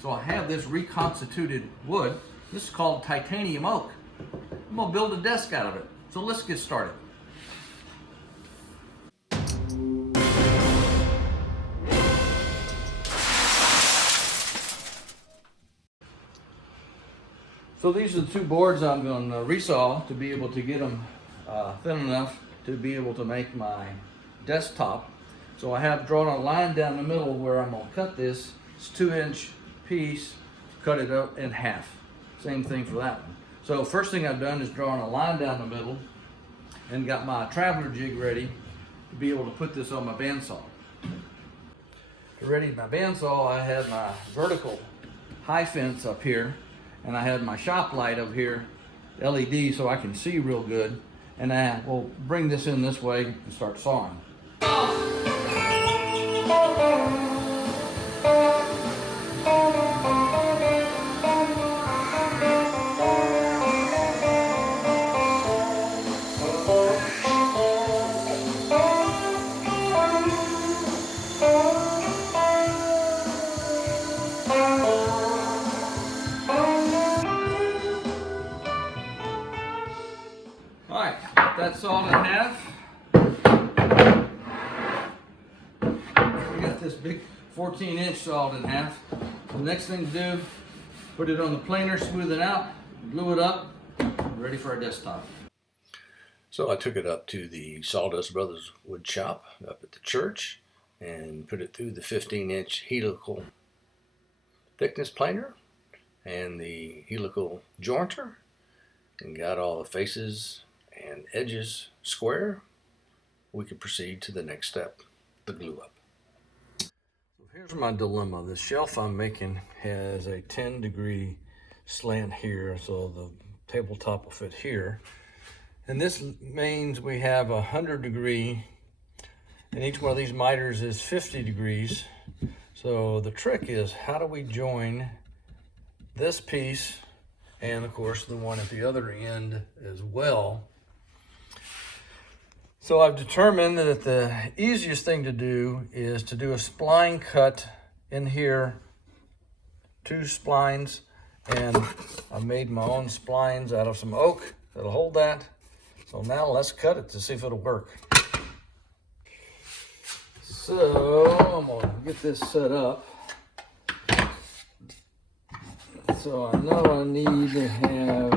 So I have this reconstituted wood. This is called titanium oak. I'm gonna build a desk out of it. So let's get started. So these are the two boards I'm going to resaw to be able to get them thin enough to be able to make my desktop. So I have drawn a line down the middle where I'm going to cut this. It's 2-inch piece, cut it up in half. Same thing for that one. So first thing I've done is drawn a line down the middle and got my traveler jig ready to be able to put this on my bandsaw. To ready my bandsaw, I have my vertical high fence up here, and I have my shop light up here, LED, so I can see real good. And I will bring this in this way and start sawing. Alright, got that sawed in half. We got this big 14-inch sawed in half. The next thing to do, put it on the planer, smooth it out, glue it up, ready for our desktop. So I took it up to the Sawdust Brothers wood shop up at the church and put it through the 15-inch helical thickness planer and the helical jointer, and got all the faces and edges square. We could proceed to the next step, the glue up. So here's my dilemma. The shelf I'm making has a 10-degree slant here, so the tabletop will fit here. And this means we have 100-degree, and each one of these miters is 50 degrees. So the trick is, how do we join this piece and of course the one at the other end as well? So I've determined that the easiest thing to do is to do a spline cut in here, 2 splines, and I made my own splines out of some oak that'll hold that. So now let's cut it to see if it'll work. So I'm gonna get this set up. So I know I need to have,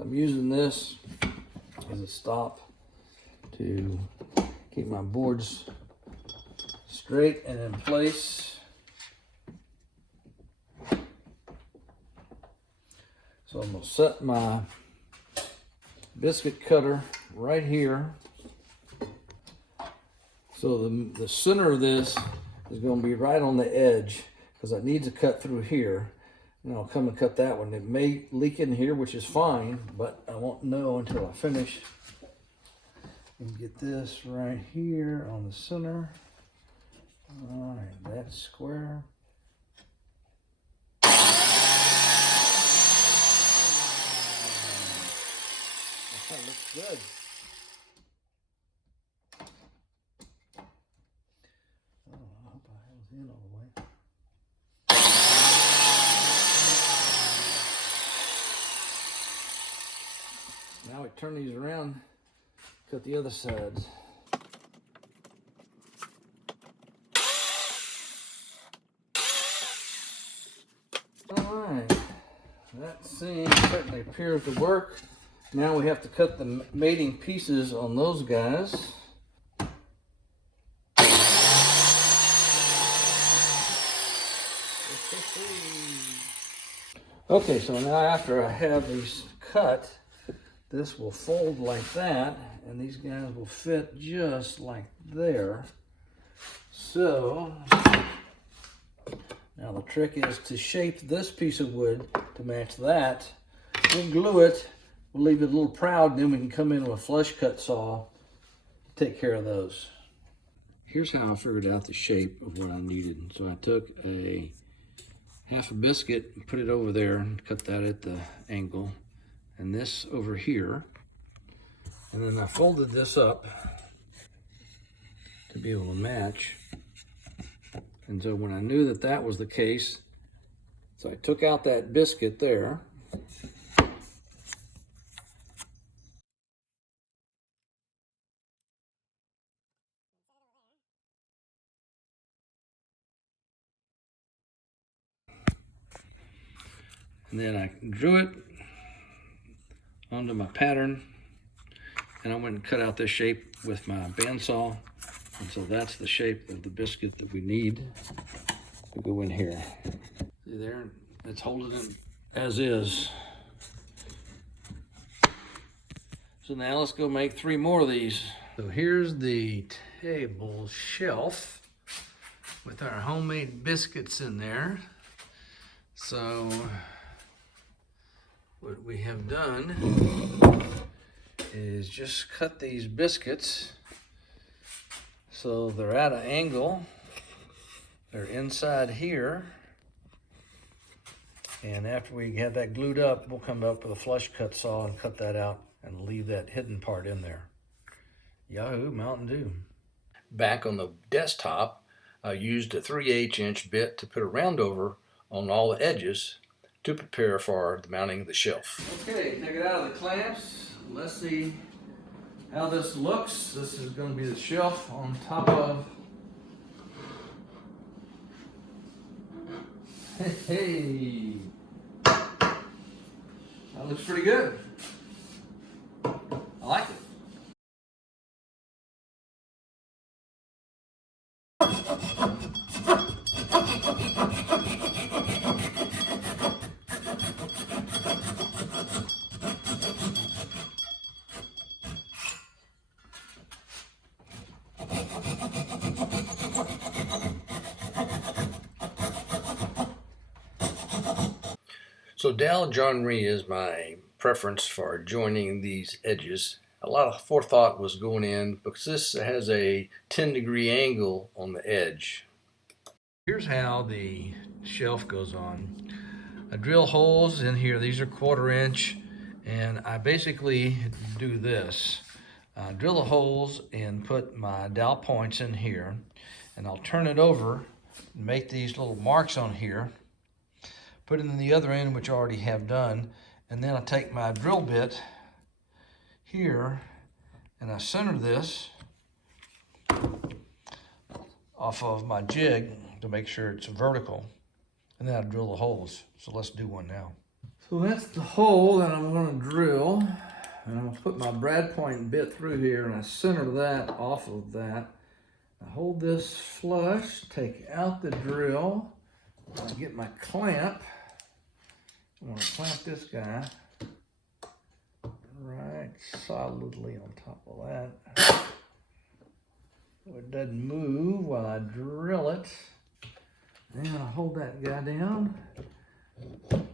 I'm using this as a stop to keep my boards straight and in place. So I'm going to set my biscuit cutter right here. So the center of this is going to be right on the edge because I need to cut through here. And I'll come and cut that one. It may leak in here, which is fine, but I won't know until I finish. And get this right here on the center. All right, that's square. That looks good. Oh, I hope I have it in all the way. Now we turn these around, cut the other sides. All right, that seam certainly appears to work. Now we have to cut the mating pieces on those guys. Okay, so now after I have these cut, this will fold like that, and these guys will fit just like there. So now the trick is to shape this piece of wood to match that. We'll glue it, we'll leave it a little proud, and then we can come in with a flush cut saw to take care of those. Here's how I figured out the shape of what I needed. So I took a half a biscuit and put it over there and cut that at the angle, and this over here, and then I folded this up to be able to match. And so when I knew that that was the case, So I took out that biscuit there. And then I drew it onto my pattern, and I went and cut out this shape with my bandsaw. And so that's the shape of the biscuit that we need to go in here. See there, it's holding it as is. So now let's go make 3 more of these. So here's the table shelf with our homemade biscuits in there. So what we have done is just cut these biscuits so they're at an angle. They're inside here. And after we have that glued up, we'll come up with a flush cut saw and cut that out and leave that hidden part in there. Yahoo, Mountain Dew. Back on the desktop, I used a 3/8 inch bit to put a round over on all the edges to prepare for the mounting of the shelf. Okay, take it out of the clamps. Let's see how this looks. This is going to be the shelf on top of. Hey, that looks pretty good. I like it. So dowel joinery is my preference for joining these edges. A lot of forethought was going in because this has a 10-degree angle on the edge. Here's how the shelf goes on. I drill holes in here. These are 1/4 inch, and I basically do this. I drill the holes and put my dowel points in here, and I'll turn it over and make these little marks on here. Put it in the other end, which I already have done, and then I take my drill bit here and I center this off of my jig to make sure it's vertical, and then I drill the holes. So let's do one now. So that's the hole that I'm going to drill, and I'm going to put my brad point bit through here, and I center that off of that. I hold this flush, take out the drill, I get my clamp. I'm going to clamp this guy right solidly on top of that, so it doesn't move while I drill it. Then I hold that guy down. And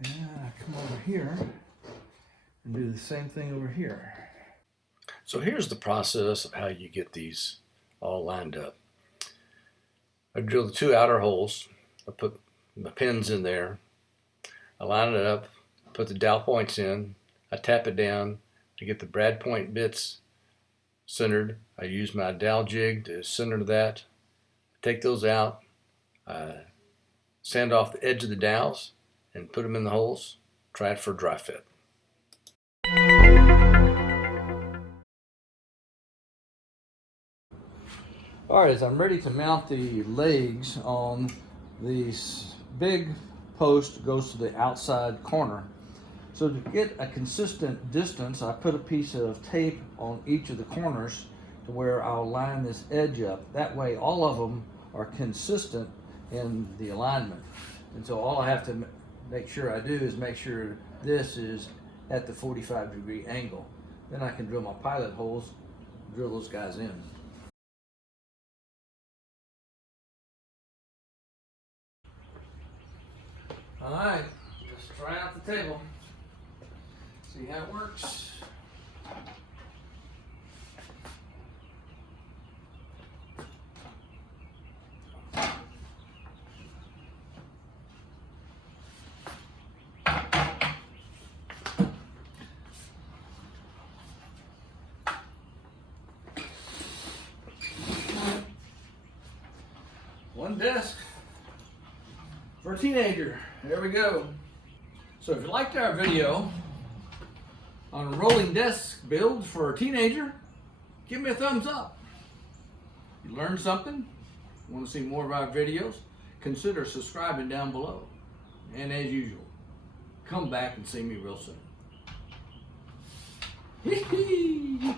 I come over here and do the same thing over here. So here's the process of how you get these all lined up. I drill the 2 outer holes. I put my pins in there. I line it up, put the dowel points in. I tap it down to get the brad point bits centered. I use my dowel jig to center that. Take those out. Sand off the edge of the dowels and put them in the holes. Try it for dry fit. Alright, I'm ready to mount the legs on this big post goes to the outside corner. So to get a consistent distance, I put a piece of tape on each of the corners to where I'll line this edge up. That way all of them are consistent in the alignment. And so all I have to make sure I do is make sure this is at the 45-degree angle. Then I can drill my pilot holes, drill those guys in. All right, let's try out the table. See how it works. One desk for a teenager. There we go. So if you liked our video on a rolling desk build for a teenager, give me a thumbs up. You learned something? Want to see more of our videos? Consider subscribing down below. And as usual, come back and see me real soon.